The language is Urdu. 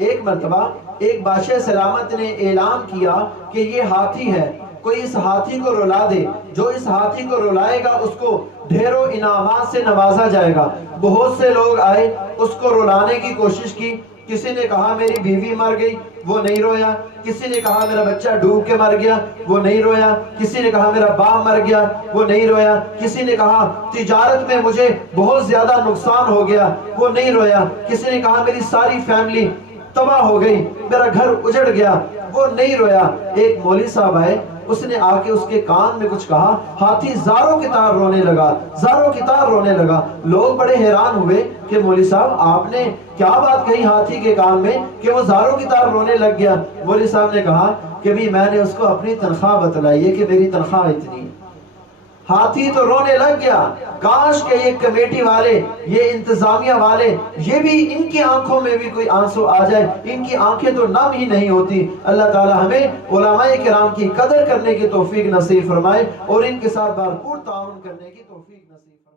ایک مرتبہ ایک بادشاہ سلامت نے اعلان کیا کہ یہ ہاتھی ہے، کوئی اس ہاتھی کو رلا دے، جو اس ہاتھی کو رلائے گا اس کو ڈھیروں انعامات سے نوازا جائے گا۔ بہت سے لوگ آئے، اس کو رلانے کی کوشش کی۔ کسی نے کہا میری بیوی مر گئی، وہ نہیں رویا۔ کسی نے کہا میرا بچہ ڈوب کے مر گیا، وہ نہیں رویا۔ کسی نے کہا میرا باپ مر گیا، وہ نہیں رویا۔ کسی نے کہا تجارت میں مجھے بہت زیادہ نقصان ہو گیا، وہ نہیں رویا۔ کسی نے کہا میری ساری فیملی تباہ ہو گئی، میرا گھر اجڑ گیا، وہ نہیں رویا۔ ایک مولوی صاحب آئے، اس نے آ کے اس کے کان میں کچھ کہا، ہاتھی زاروں کی طرح رونے لگا، زاروں کی طرح رونے لگا۔ لوگ بڑے حیران ہوئے کہ مولوی صاحب آپ نے کیا بات کہی ہاتھی کے کان میں کہ وہ زاروں کی طرح رونے لگ گیا؟ مولوی صاحب نے کہا کہ بھی میں نے اس کو اپنی تنخواہ بتلائی ہے کہ میری تنخواہ اتنی ہے۔ ہاتھی تو رونے لگ گیا۔ کاش کہ یہ کمیٹی والے، یہ انتظامیہ والے، یہ بھی ان کی آنکھوں میں بھی کوئی آنسو آ جائے، ان کی آنکھیں تو نم ہی نہیں ہوتی۔ اللہ تعالی ہمیں علماء کرام کی قدر کرنے کی توفیق نصیب فرمائے اور ان کے ساتھ بھرپور تعاون کرنے کی توفیق نصیب فرمائے۔